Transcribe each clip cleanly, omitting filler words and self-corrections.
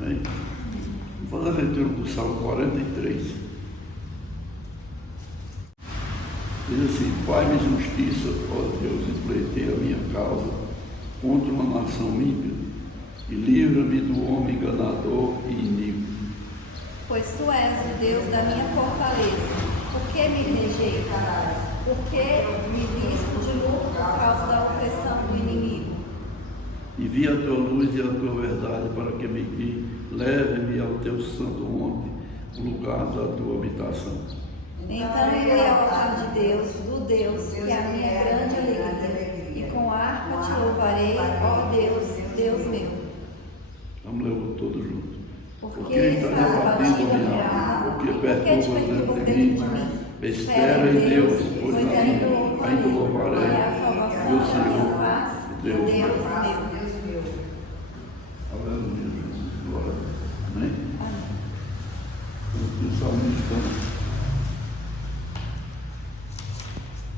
Amém? Vamos fazer a leitura do Salmo 43. Diz assim: faz-me justiça, ó Deus, e pleiteia a minha causa contra uma nação ímpia, e livra-me do homem enganador e iníquo. Pois tu és o Deus da minha fortaleza. Por que me rejeitarás? Por que me visto de luto por causa da opressão do inimigo? Envia a tua luz e a tua verdade para que me guie. Leve-me ao teu santo monte, o lugar da tua habitação. Então irei ao altar de Deus, do Deus, que é a minha grande alegria, e com harpa te louvarei, ó Deus, Deus meu. Vamos ler o todo junto. Porque está abatido a minha alma, porque perturbas dentro de mim. Espera em Deus, pois ainda louvarei meu Senhor, Deus meu. Aleluia, Jesus, glória. Amém? O salmista,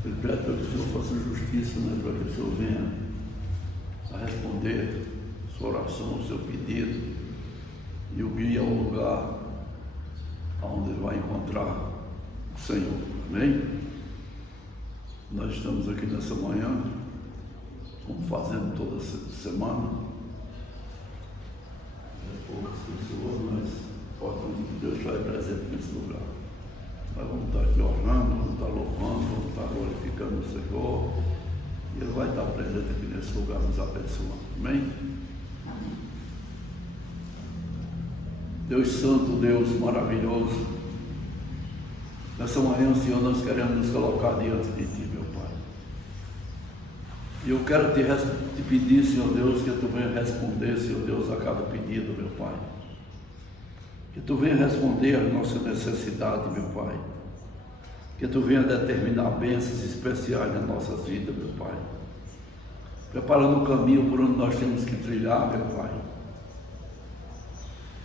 ele pede para que o Senhor faça justiça, né, para que o Senhor venha a responder a sua oração, o seu pedido, e o guie ao lugar onde ele vai encontrar o Senhor. Amém? Nós estamos aqui nessa manhã, como fazendo toda semana. Poucas pessoas, mas importante que Deus esteja presente nesse lugar. Nós vamos estar aqui orando, vamos estar louvando, vamos estar glorificando o Senhor, e Ele vai estar presente aqui nesse lugar, nos abençoando. Amém? Deus Santo, Deus maravilhoso, nessa manhã, Senhor, nós queremos nos colocar diante de Ti, meu Pai. E eu quero te pedir, Senhor Deus, que Tu venha responder, Senhor Deus, a cada pedido, meu Pai. Que Tu venha responder às nossas necessidades, meu Pai. Que Tu venha determinar bênçãos especiais nas nossas vidas, meu Pai. Preparando o caminho por onde nós temos que trilhar, meu Pai.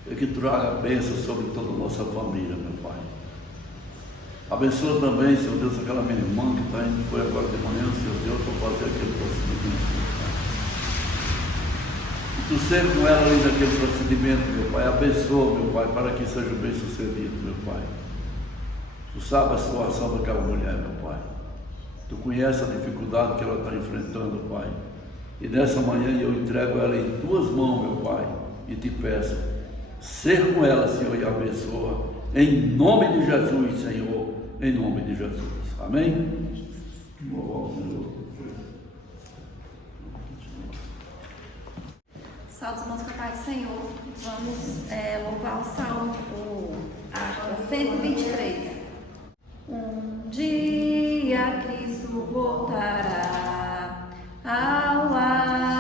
E que traga bênçãos sobre toda a nossa família, meu Pai. Abençoa também, Senhor Deus, aquela minha irmã que está indo, foi agora de manhã, Senhor Deus, para fazer aquele procedimento, meu Pai. E Tu sempre com ela ali naquele procedimento, meu Pai. Abençoa, meu Pai, para que seja bem sucedido, meu Pai. Tu sabes a situação daquela mulher, meu Pai. Tu conheces a dificuldade que ela está enfrentando, Pai. E nessa manhã eu entrego ela em Tuas mãos, meu Pai, e te peço, ser com ela, Senhor, e abençoa, em nome de Jesus, Senhor, em nome de Jesus. Amém? Salve, irmãos, com a paz do Senhor. Vamos louvar o Salmo, o 123. Um dia Cristo voltará, ao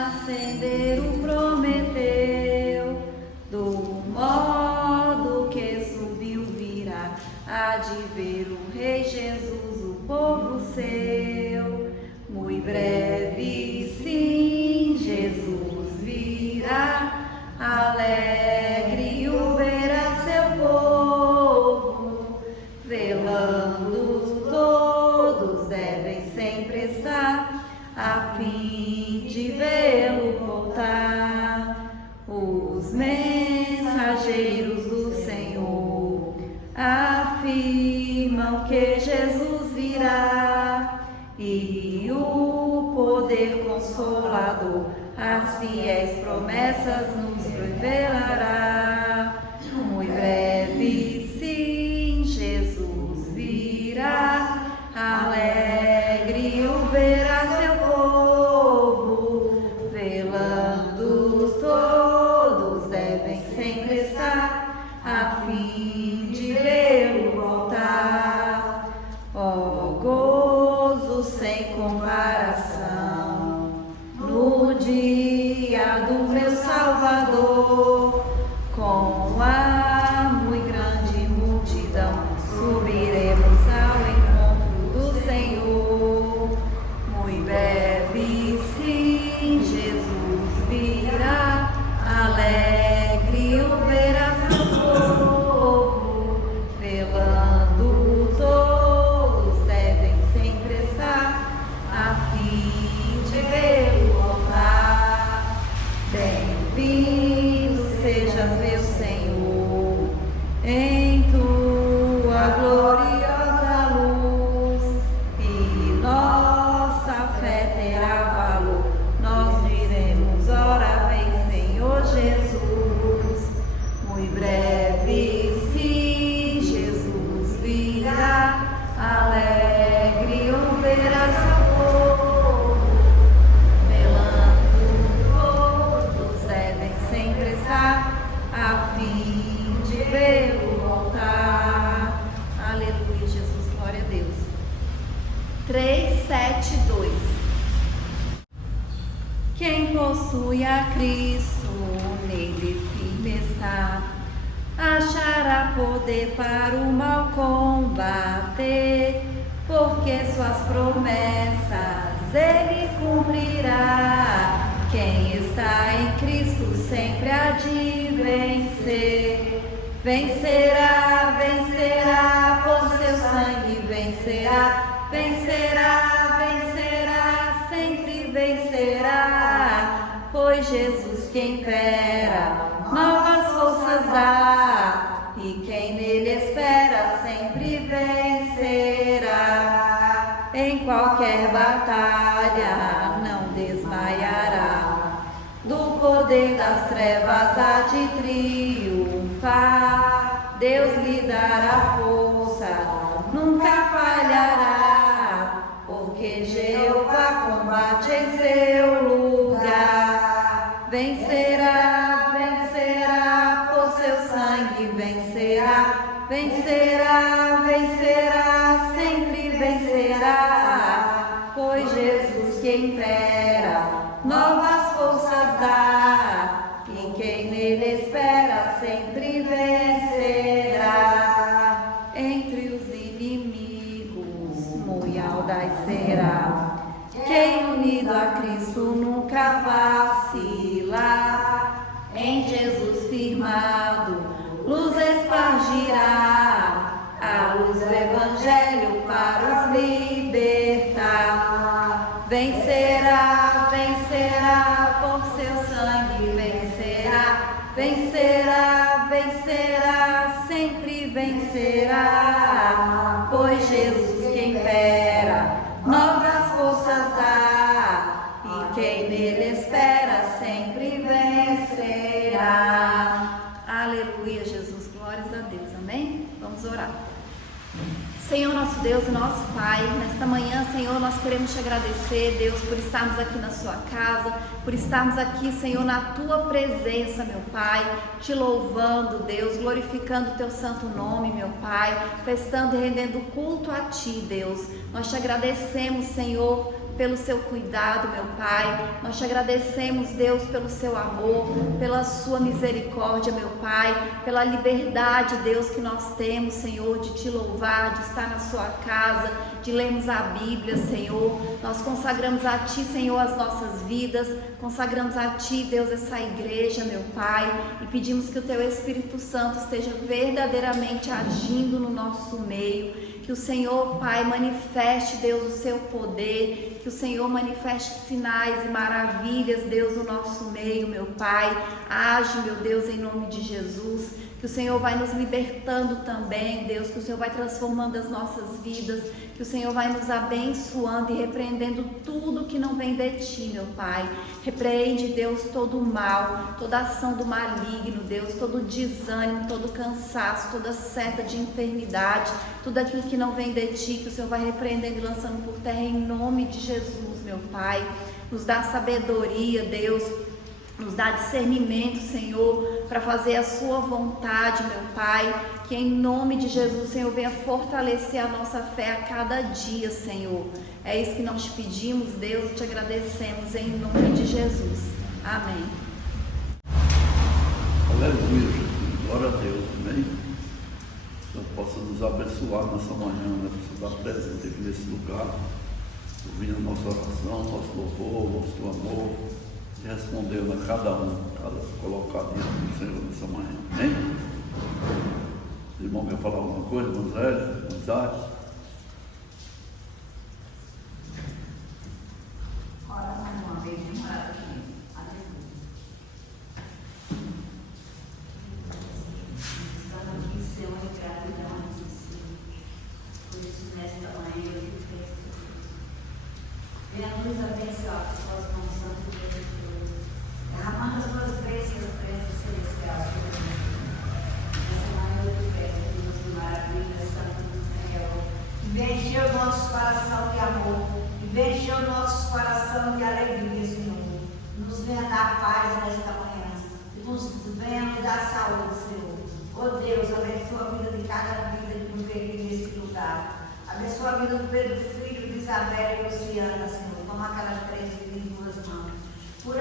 acender o prometeu, do modo que subiu virá, há de ver o Rei Jesus, o povo seu. Muito breve, sim, Jesus virá, alegre o verá seu povo, velando todos devem sempre estar, a fim de vê-lo voltar. Os mensageiros do Senhor afirmam que Jesus virá, e o poder consolador as fiéis promessas nos revelará. Muito breve, sim, Jesus virá, alegre o verá seu povo, velando todos devem sempre estar, a fim de vê-lo voltar. Ó gozo sem comparação, no dia do meu Salvador, com a muito grande multidão, subiremos ao encontro do Senhor. Muito breve, sim, Jesus virá, alegre o verá seu povo, velando todos devem sempre estar, a fim de vê-lo voltar. Bem Quem possui a Cristo, nele firme está, achará poder para o mal combater, porque suas promessas ele cumprirá. Quem está em Cristo sempre há de vencer. Vencerá, vencerá, por seu sangue vencerá, vencerá, vencerá, sempre vencerá, pois Jesus que impera, novas forças dá, e quem nele espera sempre vencerá. Em qualquer batalha não desmaiará, do poder das trevas há de triunfar. Deus lhe dará força, nunca falhará, porque Jeová combate em seu lugar. Vencerá, vencerá, por seu sangue vencerá, vencerá, vencerá, sempre vencerá, pois Jesus que impera, novas forças dá, e quem nele espera sempre vencerá. Entre os inimigos muito audaz será, quem unido a Cristo nunca vacila, em Jesus firmado luz espargirá, a luz do Evangelho para os libertar. Vencerá, vencerá, por seu sangue vencerá, vencerá, vencerá, sempre vencerá, pois Jesus que impera, novas forças dá, e quem nele espera sempre vencerá. Aleluia, Jesus, glórias a Deus, amém? Vamos orar. Senhor nosso Deus e nosso Pai, nesta manhã, Senhor, nós queremos te agradecer, Deus, por estarmos aqui na sua casa, por estarmos aqui, Senhor, na tua presença, meu Pai, te louvando, Deus, glorificando o teu santo nome, meu Pai, prestando e rendendo culto a ti, Deus. Nós te agradecemos, Senhor, pelo seu cuidado, meu Pai. Nós te agradecemos, Deus, pelo seu amor, pela sua misericórdia, meu Pai, pela liberdade, Deus, que nós temos, Senhor, de te louvar, de estar na sua casa, de lermos a Bíblia, Senhor. Nós consagramos a ti, Senhor, as nossas vidas, consagramos a ti, Deus, essa igreja, meu Pai, e pedimos que o teu Espírito Santo esteja verdadeiramente agindo no nosso meio. Que o Senhor, Pai, manifeste, Deus, o seu poder, que o Senhor manifeste sinais e maravilhas, Deus, no nosso meio, meu Pai. Age, meu Deus, em nome de Jesus. Que o Senhor vai nos libertando também, Deus, que o Senhor vai transformando as nossas vidas, que o Senhor vai nos abençoando e repreendendo tudo que não vem de ti, meu Pai. Repreende, Deus, todo o mal, toda ação do maligno, Deus, todo desânimo, todo cansaço, toda seta de enfermidade, tudo aquilo que não vem de ti, que o Senhor vai repreendendo e lançando por terra em nome de Jesus, meu Pai. Nos dá sabedoria, Deus, nos dá discernimento, Senhor, para fazer a sua vontade, meu Pai. Que em nome de Jesus, Senhor, venha fortalecer a nossa fé a cada dia, Senhor. É isso que nós te pedimos, Deus, e te agradecemos em nome de Jesus. Amém. Aleluia, Jesus. Glória a Deus, amém? Que o Senhor possa nos abençoar nessa manhã, né? Você estar presente aqui nesse lugar, ouvindo a nossa oração, nosso louvor, nosso clamor, e respondendo a cada colocado diante do Senhor nessa manhã, amém? O irmão quer falar alguma coisa, Evangelho, verdade? Ora, mais uma vez, de maravilha. Aleluia. Estamos aqui, Senhor, em gratidão a ti, Senhor. Por isso, nesta manhã, eu te peço. Venha nos abençoar com suas mãos santas de Deus. Derramando as tuas bênçãos, presenças celestiais, Senhor. Nessa manhã, eu te peço, Deus, de maravilha, Santo do Senhor. Venha encher o nosso coração de amor. Venha encher o nosso coração de alegria, Senhor. Nos venha dar paz nesta manhã. Venha nos dar saúde, Senhor. Oh Deus, abençoa a vida de cada vida que nos veio aqui nesse lugar. Abençoa a vida do Pedro Filho, de Isabel e Luciana, Senhor. Toma aquelas três vidas em tuas mãos. Por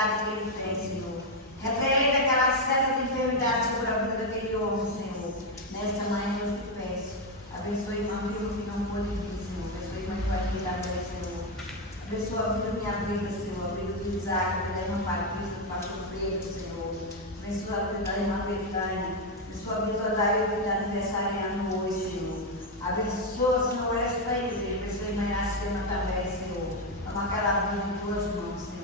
enfermidade que ele tem, Senhor. Repreende aquela seta de enfermidade sobre a vida daquele homem, Senhor. Nesta manhã eu te peço, abençoe meu amigo que não pôde vir, Senhor. Abençoe meu pai que está bem, Senhor. Abençoa a vida da minha vida, Senhor. A vida do Isaac, da irmã Patrícia, do pastor Pedro, Senhor. Abençoa a vida da irmã Betânia. Abençoa a vida da Ilha que está aniversariando hoje, Senhor. Abençoa, Senhor, esta igreja. Abençoa a irmã Iracema também, Senhor. Toma aquela vida em tuas mãos, Senhor.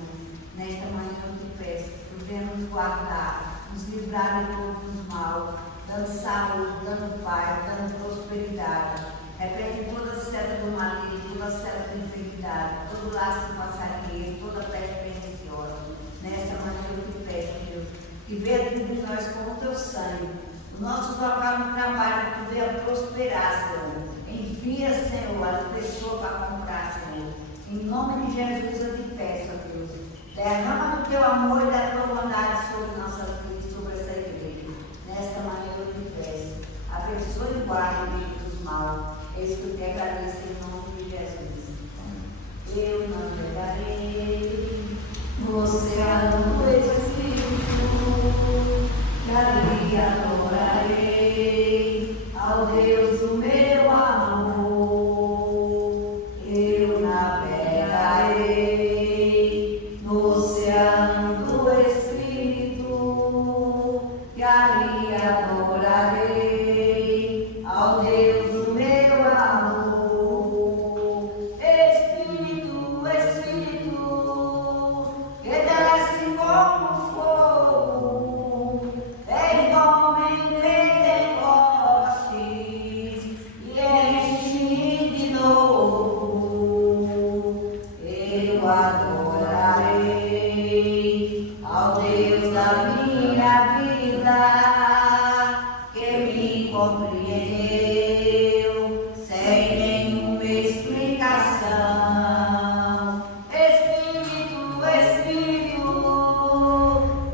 Nesta manhã eu te peço, que venha nos guardar, nos livrar de todos os mal, dando saúde, dando paz, dando prosperidade. Repreende toda seta do maligno, toda seta de enfermidade, todo laço passarinheiro, toda peste perniciosa. Nesta manhã eu te peço, Deus, que venha de nós com o teu sangue, o nosso local no trabalho, que venha prosperar, Senhor. Envia, Senhor, as pessoas para comprar, Senhor. Em nome de Jesus eu te peço, Deus. Derrama o teu amor e da tua bondade sobre nossa vida, sobre essa igreja. Nesta manhã eu te peço. Abençoe e guarde dos mal. É isso que eu te agradeço em nome de Jesus. Eu não negarei no oceano do Espírito, que ali adorarei ao Deus do meu amor. Eu navegarei no oceano do Espírito, que ali adorarei ao Deus do meu amor. Espírito, Espírito, que desce como fogo, vem como em Pentecostes e enche-me de novo. Eu adorarei ao Deus da minha vida, que me compreendeu sem nenhuma explicação. Espírito, Espírito,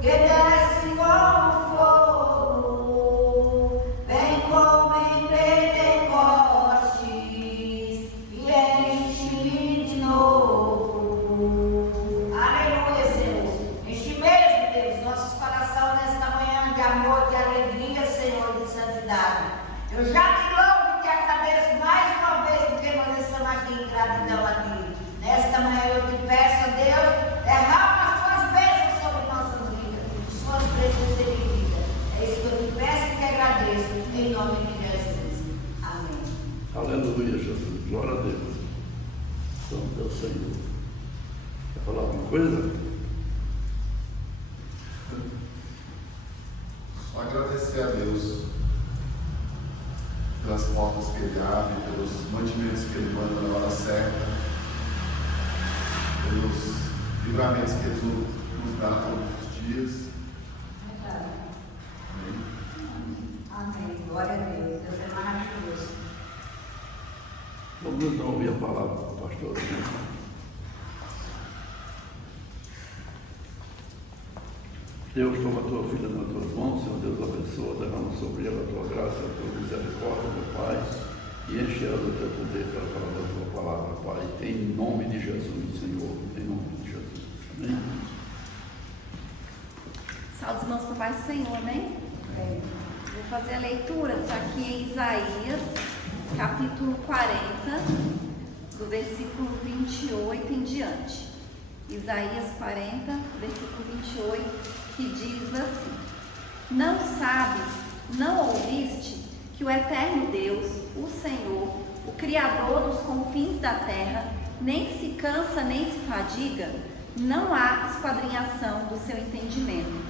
que desce como fogo, vem como em Pentecostes e enche-me de novo. Aleluia, Senhor. Enche mesmo, Deus, nossos corações nesta manhã de amor, de alegria, Senhor, de santidade. Eu já te louvo e te agradeço mais uma vez, porque nós estamos aqui em gratidão a ti. Nesta manhã eu te peço, Deus, derrama as tuas bênçãos sobre nossas vidas, suas presenças de vida. É isso que eu te peço e te agradeço, em nome de Jesus. Amém. Aleluia, Jesus. Glória a Deus. Santo é o Senhor. Quer falar alguma coisa? Só agradecer a Deus pelas portas que Ele abre, pelos mantimentos que Ele manda na hora certa, pelos livramentos que Ele nos dá todos os dias. Amém. Amém. Glória a Deus. Deus é maravilhoso. Vamos então ouvir a palavra do pastor. Deus, toma a tua filha nas tuas mãos, Senhor Deus, abençoa, derrama sobre ela a tua graça, a tua misericórdia, meu Pai, e enche ela do teu poder para falar da tua palavra, Pai, em nome de Jesus, Senhor, em nome de Jesus. Amém? Salve os irmãos com a paz do Senhor, amém? Vou fazer a leitura, está aqui em Isaías, capítulo 40, do versículo 28 em diante. Isaías 40, versículo 28, que diz assim: Não sabes, não ouviste, que o eterno Deus, o Senhor, o Criador dos confins da terra, nem se cansa nem se fadiga? Não há esquadrinhação do seu entendimento.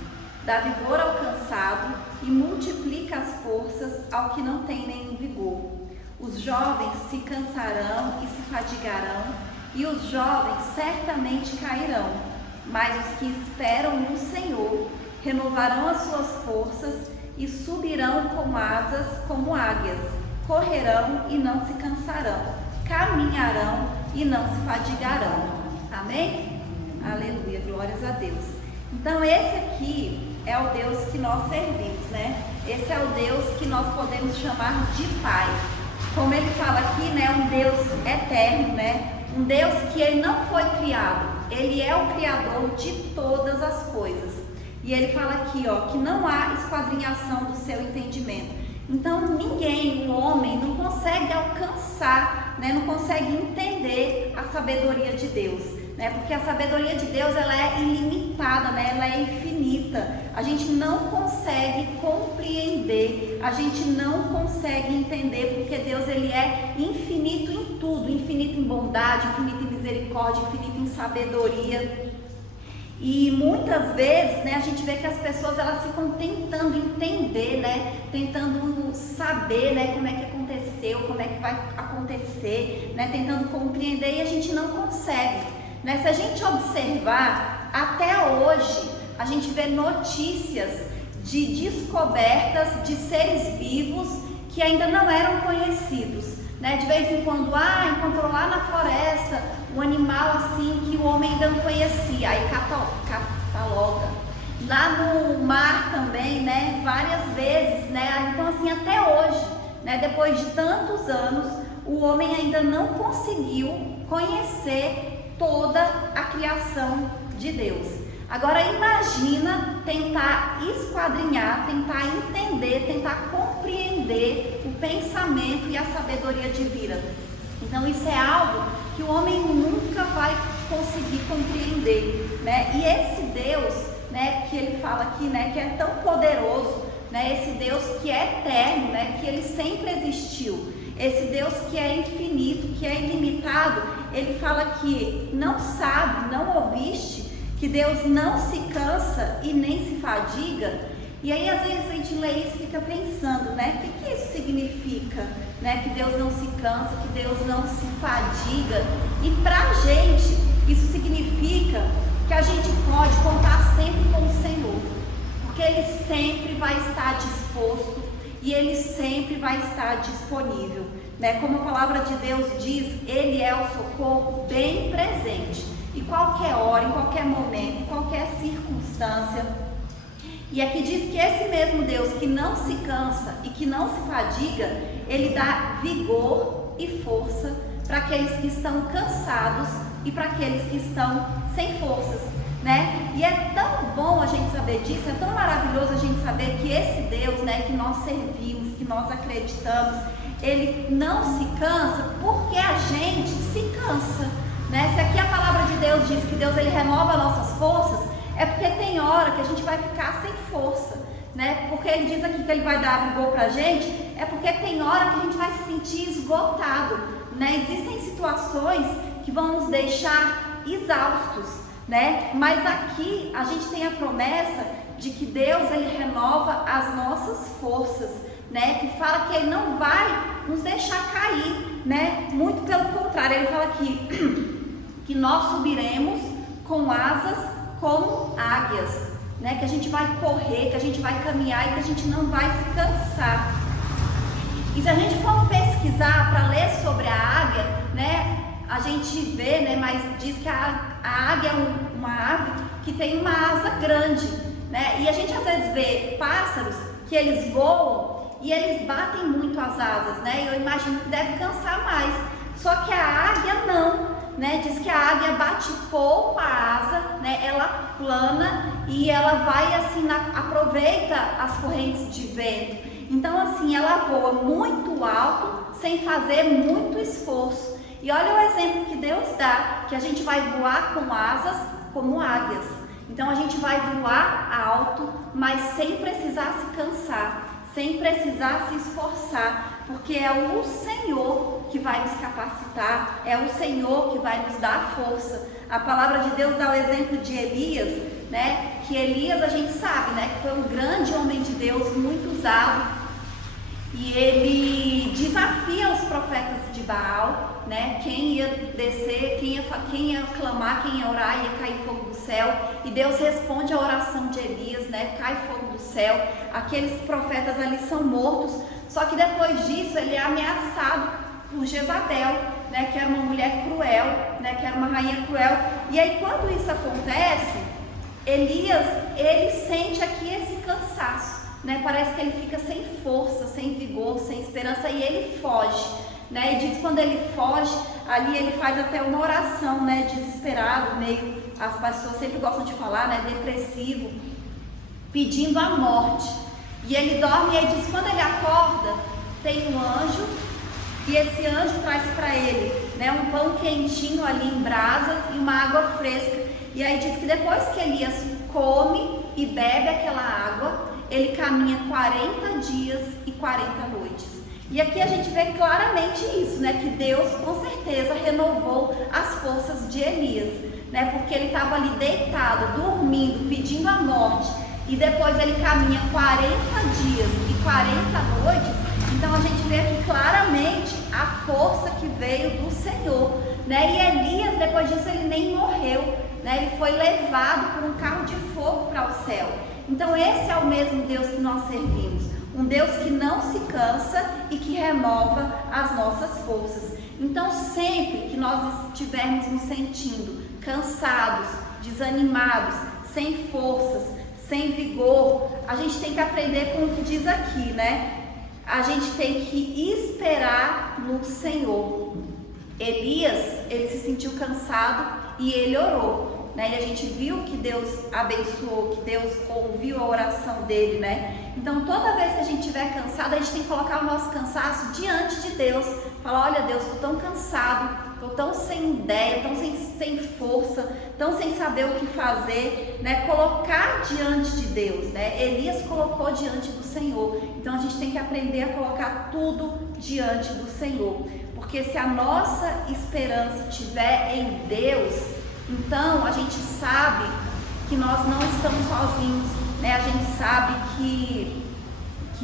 Dá vigor ao cansado e multiplica as forças ao que não tem nenhum vigor. Os jovens se cansarão e se fadigarão, e os jovens certamente cairão, mas os que esperam no Senhor renovarão as suas forças e subirão com asas como águias, correrão e não se cansarão, caminharão e não se fadigarão. Amém? Aleluia, glórias a Deus. Então esse aqui é o Deus que nós servimos, né? Esse é o Deus que nós podemos chamar de Pai. Como ele fala aqui, né? Um Deus eterno, né? Um Deus que ele não foi criado, ele é o Criador de todas as coisas. E ele fala aqui, ó, que não há esquadrinhação do seu entendimento. Então ninguém, o homem, não consegue alcançar, né, não consegue entender a sabedoria de Deus, né, porque a sabedoria de Deus, ela é ilimitada, né, ela é infinita. A gente não consegue compreender, a gente não consegue entender, porque Deus, ele é infinito em tudo, infinito em bondade, infinito em misericórdia, infinito em sabedoria. E muitas vezes, né, a gente vê que as pessoas, elas ficam tentando entender, né, tentando saber, né, como é que aconteceu, como é que vai acontecer, né, tentando compreender, e a gente não consegue, né? Se a gente observar, até hoje, a gente vê notícias de descobertas de seres vivos que ainda não eram conhecidos, né? De vez em quando, encontrou lá na floresta um animal assim que o homem ainda não conhecia, aí cataloga. Lá no mar também, né, várias vezes, né, então assim, até hoje, né, depois de tantos anos, o homem ainda não conseguiu conhecer toda a criação de Deus. Agora imagina tentar esquadrinhar, tentar entender, tentar compreender o pensamento e a sabedoria divina. Então isso é algo que o homem nunca vai conseguir compreender, né? E esse Deus, né, que ele fala aqui, né, que é tão poderoso, né, esse Deus que é eterno, né, que ele sempre existiu, esse Deus que é infinito, que é ilimitado, ele fala que não sabe, não ouviste, que Deus não se cansa e nem se fadiga. E aí às vezes a gente lê isso e fica pensando, né, o que isso significa, né, que Deus não se cansa, que Deus não se fadiga. E pra gente isso significa que a gente pode contar sempre com o Senhor, porque Ele sempre vai estar disposto e Ele sempre vai estar disponível, né? Como a palavra de Deus diz, Ele é o socorro bem presente, em qualquer hora, em qualquer momento, em qualquer circunstância. E aqui diz que esse mesmo Deus que não se cansa e que não se fadiga, Ele dá vigor e força para aqueles que estão cansados e para aqueles que estão sem forças, né? E é tão bom a gente saber disso, é tão maravilhoso a gente saber que esse Deus, né, que nós servimos, que nós acreditamos, Ele não se cansa porque a gente se cansa, né? Se aqui a palavra de Deus diz que Deus, ele renova nossas forças, é porque tem hora que a gente vai ficar sem força, né? Porque ele diz aqui que ele vai dar vigor pra gente, é porque tem hora que a gente vai se sentir esgotado, né? Existem situações que vão nos deixar exaustos, né? Mas aqui a gente tem a promessa de que Deus, ele renova as nossas forças, né? Que fala que ele não vai nos deixar cair, né? Muito pelo contrário, ele fala que nós subiremos com asas como águias, né? Que a gente vai correr, que a gente vai caminhar e que a gente não vai se cansar. E se a gente for pesquisar para ler sobre a águia, né? A gente vê, né? Mas diz que a águia é uma ave que tem uma asa grande, né? E a gente às vezes vê pássaros que eles voam e eles batem muito as asas, né? Eu imagino que deve cansar mais. Só que a águia não, né? Diz que a águia bate pouco a asa, né? Ela plana e ela vai assim, aproveita as correntes de vento. Então assim, ela voa muito alto sem fazer muito esforço. E olha o exemplo que Deus dá, que a gente vai voar com asas como águias. Então a gente vai voar alto, mas sem precisar se cansar, sem precisar se esforçar, porque é o Senhor que vai nos capacitar, é o Senhor que vai nos dar força. A palavra de Deus dá o exemplo de Elias, né? Que Elias, a gente sabe, né? Que foi um grande homem de Deus, muito usado, e ele desafia os profetas de Baal, né? Quem ia descer, quem ia clamar, quem ia orar, ia cair fogo do céu. E Deus responde a oração de Elias, né? Cai fogo do céu. Aqueles profetas ali são mortos. Só que depois disso ele é ameaçado por Jezabel, né? Que era uma mulher cruel, né? Que era uma rainha cruel. E aí quando isso acontece, Elias, ele sente aqui esse cansaço, né? Parece que ele fica sem força, sem vigor, sem esperança, e ele foge, né? E diz que quando ele foge, ali ele faz até uma oração, né? Desesperado, meio as pessoas sempre gostam de falar, né, depressivo, pedindo a morte. E ele dorme e ele diz, quando ele acorda, tem um anjo, e esse anjo traz para ele, né, um pão quentinho ali em brasas e uma água fresca. E aí diz que depois que Elias come e bebe aquela água, ele caminha 40 dias e 40 noites. E aqui a gente vê claramente isso, né, que Deus com certeza renovou as forças de Elias, né, porque ele estava ali deitado, dormindo, pedindo a morte, e depois ele caminha 40 dias e 40 noites. Então a gente vê aqui claramente a força que veio do Senhor, né? E Elias, depois disso, ele nem morreu, né? Ele foi levado por um carro de fogo para o céu. Então esse é o mesmo Deus que nós servimos, um Deus que não se cansa e que renova as nossas forças. Então sempre que nós estivermos nos sentindo cansados, desanimados, sem forças, sem vigor, a gente tem que aprender com o que diz aqui, né? A gente tem que esperar no Senhor. Elias, ele se sentiu cansado e ele orou, né? E a gente viu que Deus abençoou, que Deus ouviu a oração dele, né? Então toda vez que a gente estiver cansado, a gente tem que colocar o nosso cansaço diante de Deus. Falar, olha Deus, estou tão cansado, estou tão sem ideia, tão sem força, tão sem saber o que fazer, né? Colocar diante de Deus, né? Elias colocou diante do Senhor. Então a gente tem que aprender a colocar tudo diante do Senhor. Porque se a nossa esperança estiver em Deus, então a gente sabe que nós não estamos sozinhos, né? A gente sabe que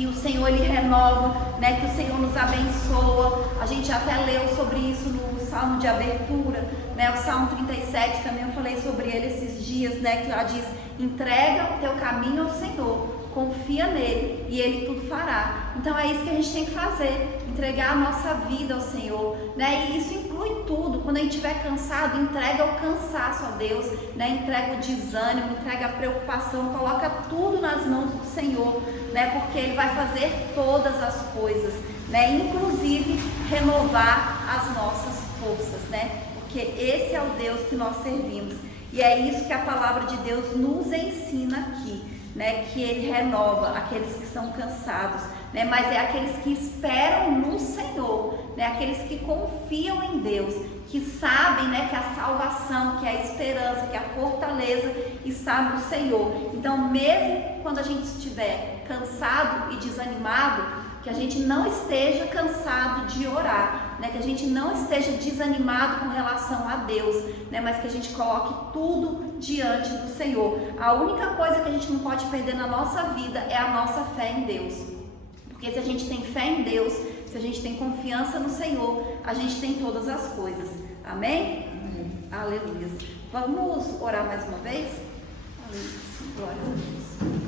o Senhor ele renova, né? Que o Senhor nos abençoa. A gente até leu sobre isso no Salmo de abertura, né? O Salmo 37 também eu falei sobre ele esses dias, né? Que lá diz, entrega o teu caminho ao Senhor, confia nele e ele tudo fará. Então é isso que a gente tem que fazer, entregar a nossa vida ao Senhor, né? E isso inclui tudo. Quando a gente estiver cansado, entrega o cansaço a Deus, né? Entrega o desânimo, entrega a preocupação, coloca tudo nas mãos do Senhor, né? Porque ele vai fazer todas as coisas, né? Inclusive renovar as nossas forças, né? Porque esse é o Deus que nós servimos. E é isso que a palavra de Deus nos ensina aqui, né? Que ele renova aqueles que estão cansados, né? Mas é aqueles que esperam no Senhor, né? Aqueles que confiam em Deus, que sabem, né, que a salvação, que a esperança, que a fortaleza está no Senhor. Então mesmo quando a gente estiver cansado e desanimado, que a gente não esteja cansado de orar, né? Que a gente não esteja desanimado com relação a Deus, né? Mas que a gente coloque tudo diante do Senhor. A única coisa que a gente não pode perder na nossa vida é a nossa fé em Deus. Porque se a gente tem fé em Deus, se a gente tem confiança no Senhor, a gente tem todas as coisas. Amém? Amém. Aleluia. Vamos orar mais uma vez? Aleluia. Glória a Deus.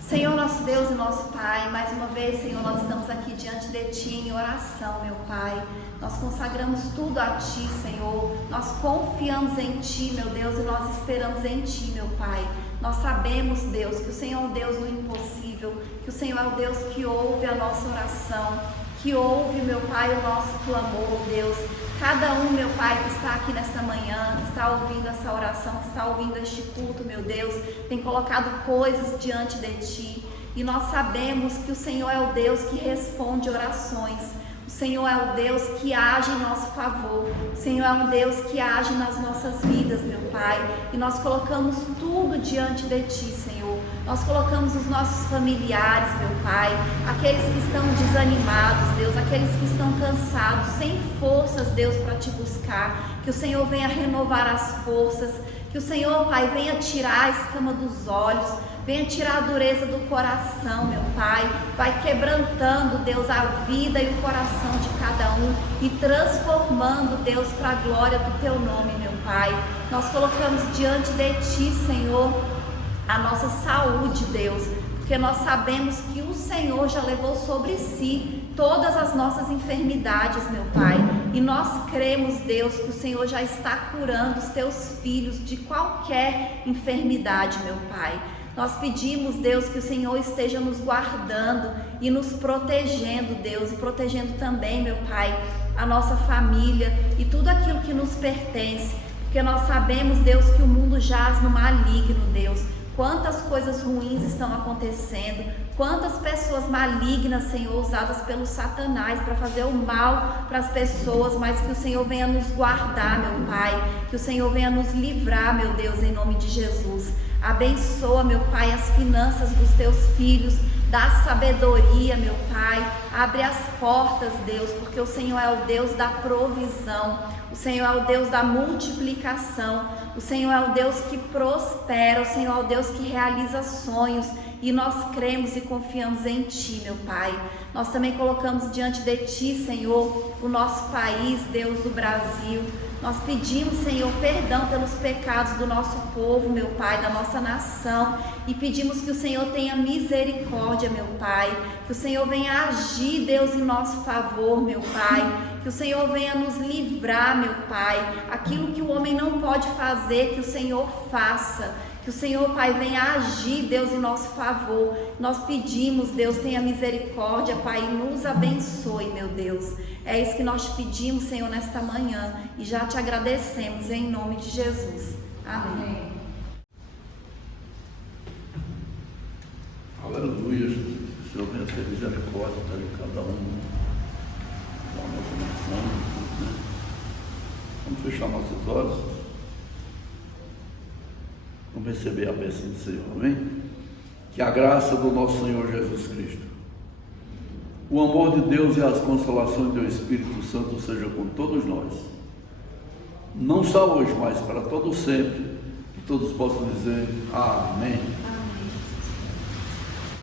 Senhor, nosso Deus e nosso Pai, mais uma vez, Senhor, nós estamos aqui diante de Ti em oração, meu Pai. Nós consagramos tudo a Ti, Senhor. Nós confiamos em Ti, meu Deus, e nós esperamos em Ti, meu Pai. Nós sabemos, Deus, que o Senhor é o Deus do impossível, que o Senhor é o Deus que ouve a nossa oração, que ouve, meu Pai, o nosso clamor, Deus. Cada um, meu Pai, que está aqui nesta manhã, que está ouvindo essa oração, que está ouvindo este culto, meu Deus, tem colocado coisas diante de Ti. E nós sabemos que o Senhor é o Deus que responde orações. O Senhor é o Deus que age em nosso favor. O Senhor é um Deus que age nas nossas vidas, meu Pai. E nós colocamos tudo diante de Ti, Senhor. Nós colocamos os nossos familiares, meu Pai, aqueles que estão desanimados, Deus, aqueles que estão cansados, sem forças, Deus, para Te buscar. Que o Senhor venha renovar as forças. Que o Senhor, Pai, venha tirar a escama dos olhos. Venha tirar a dureza do coração, meu Pai. Vai quebrantando, Deus, a vida e o coração de cada um e transformando, Deus, para a glória do Teu nome, meu Pai. Nós colocamos diante de Ti, Senhor, a nossa saúde, Deus, porque nós sabemos que o Senhor já levou sobre si todas as nossas enfermidades, meu Pai. E nós cremos, Deus, que o Senhor já está curando os Teus filhos de qualquer enfermidade, meu Pai. Nós pedimos, Deus, que o Senhor esteja nos guardando e nos protegendo, Deus, e protegendo também, meu Pai, a nossa família e tudo aquilo que nos pertence, porque porque nós sabemos, Deus, que o mundo jaz no maligno, Deus. Quantas coisas ruins estão acontecendo, quantas pessoas malignas, Senhor, usadas pelo Satanás para fazer o mal para as pessoas, mas que o Senhor venha nos guardar, meu Pai, que o Senhor venha nos livrar, meu Deus, em nome de Jesus. Abençoa, meu Pai, as finanças dos teus filhos, dá sabedoria, meu Pai, abre as portas, Deus, porque o Senhor é o Deus da provisão, o Senhor é o Deus da multiplicação, o Senhor é o Deus que prospera, o Senhor é o Deus que realiza sonhos, e nós cremos e confiamos em Ti, meu Pai. Nós também colocamos diante de Ti, Senhor, o nosso país, Deus, do Brasil. Nós pedimos, Senhor, perdão pelos pecados do nosso povo, meu Pai, da nossa nação, e pedimos que o Senhor tenha misericórdia, meu Pai, que o Senhor venha agir, Deus, em nosso favor, meu Pai, que o Senhor venha nos livrar, meu Pai, aquilo que o homem não pode fazer, que o Senhor faça, que o Senhor, Pai, venha agir, Deus, em nosso favor. Nós pedimos, Deus, tenha misericórdia, Pai, e nos abençoe, meu Deus. É isso que nós te pedimos, Senhor, nesta manhã, e já te agradecemos em nome de Jesus. Amém. Aleluia, Jesus. Que o Senhor venha ter misericórdia de cada um da nossa nação, né? Vamos fechar nossos olhos. Vamos receber a bênção do Senhor, amém? Que a graça do nosso Senhor Jesus Cristo, o amor de Deus e as consolações do Espírito Santo sejam com todos nós, não só hoje, mas para todos sempre, que todos possam dizer amém.